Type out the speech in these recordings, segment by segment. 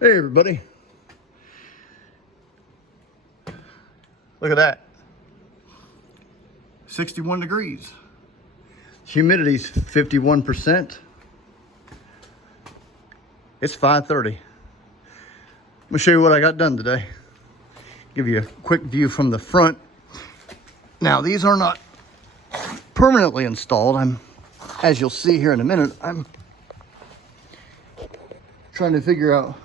Hey everybody, look at that, 61 degrees. Humidity's 51%. It's 5:30. I'm gonna show you what I got done today. Give you a quick view from the front. Now these are not permanently installed. As you'll see here in a minute, I'm trying to figure out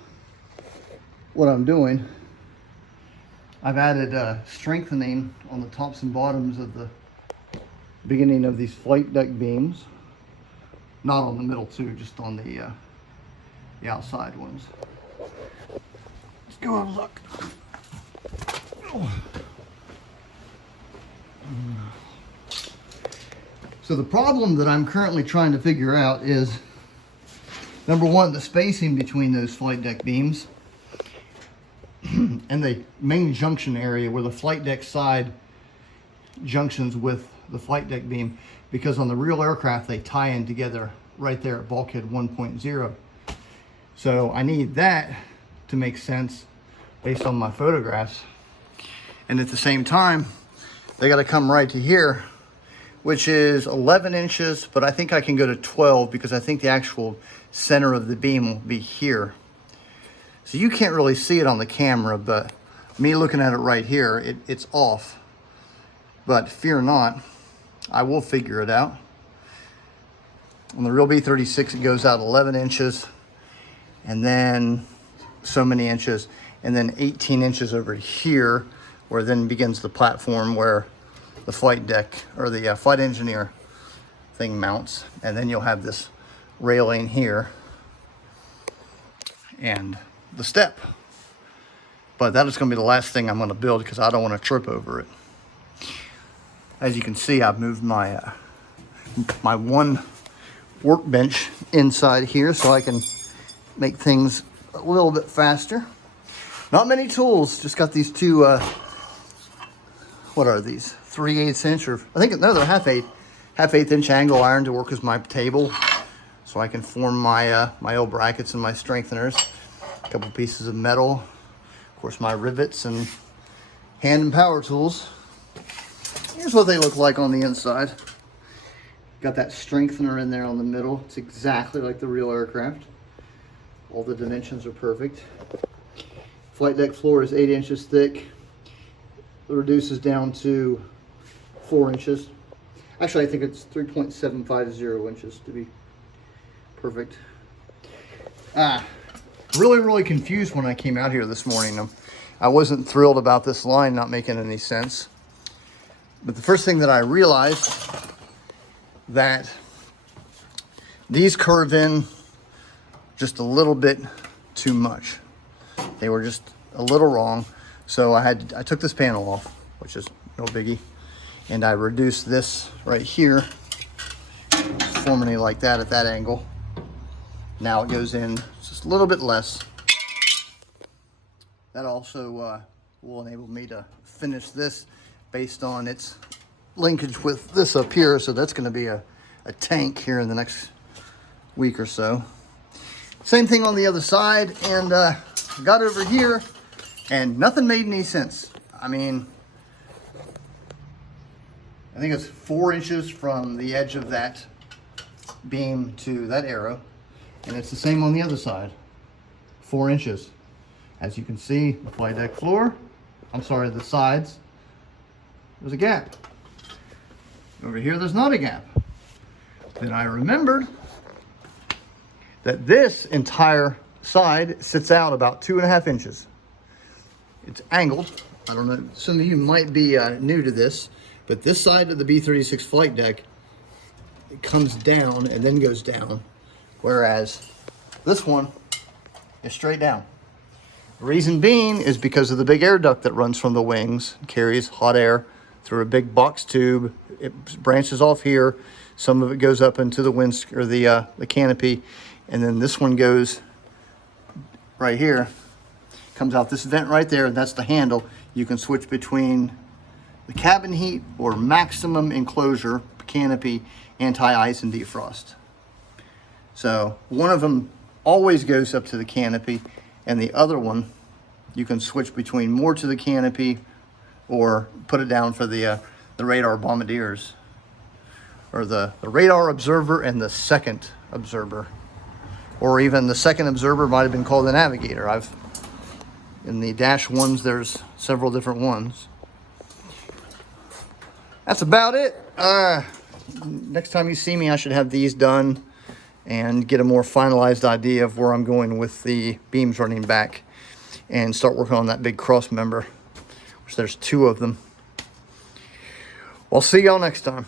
what I'm doing. I've added strengthening on the tops and bottoms of the beginning of these flight deck beams. Not on the middle too, just on the outside ones. Let's go have a look. So the problem that I'm currently trying to figure out is, number one, the spacing between those flight deck beams and the main junction area where the flight deck side junctions with the flight deck beam, because on the real aircraft they tie in together right there at bulkhead 1.0. So I need that to make sense based on my photographs, and at the same time they got to come right to here, which is 11 inches, but I think I can go to 12 because I think the actual center of the beam will be here. So you can't really see it on the camera, but me looking at it right here, it's off. But fear not, I will figure it out. On the real B-36, it goes out 11 inches, and then so many inches, and then 18 inches over here, where then begins the platform where the flight deck, or the flight engineer thing mounts. And then you'll have this railing here, and the step. But that is going to be the last thing I'm going to build because I don't want to trip over it. As you can see, I've moved my my one workbench inside here so I can make things a little bit faster. Not many tools, just got these two, what are these? 3/8 inch, or I think, no, they're half eighth inch angle iron to work as my table, so I can form my my L brackets and my strengtheners. A couple pieces of metal, of course my rivets and hand and power tools. Here's what they look like on the inside. Got that strengthener in there on the middle. It's exactly like the real aircraft. All the dimensions are perfect. Flight deck floor is 8 inches thick. It reduces down to 4 inches. Actually, I think it's 3.750 inches to be perfect. Really confused when I came out here this morning. I wasn't thrilled about this line not making any sense. But the first thing that I realized, that these curve in just a little bit too much. They were just a little wrong. So I took this panel off, which is no biggie, and I reduced this right here, formerly like that at that angle. Now it goes in just a little bit less. That also will enable me to finish this based on its linkage with this up here. So that's going to be a tank here in the next week or so. Same thing on the other side, and got over here and nothing made any sense. I mean, I think it's 4 inches from the edge of that beam to that arrow, and it's the same on the other side, 4 inches. As you can see, the flight deck floor, the sides, there's a gap. Over here, there's not a gap. Then I remembered that this entire side sits out about 2.5 inches. It's angled. I don't know, some of you might be new to this, but this side of the B-36 flight deck, it comes down and then goes down, whereas this one is straight down. The reason being is because of the big air duct that runs from the wings, carries hot air through a big box tube. It branches off here. Some of it goes up into the wind, or the canopy, and then this one goes right here, comes out this vent right there, and that's the handle. You can switch between the cabin heat or maximum enclosure, canopy, anti-ice, and defrost. So one of them always goes up to the canopy, And the other one, you can switch between more to the canopy or put it down for the radar bombardiers, or the radar observer and the second observer, or even the second observer might have been called the navigator. In the dash ones, there's several different ones. That's about it. Next time you see me, I should have these done and get a more finalized idea of where I'm going with the beams running back, and start working on that big cross member, which there's 2 of them. I'll see y'all next time.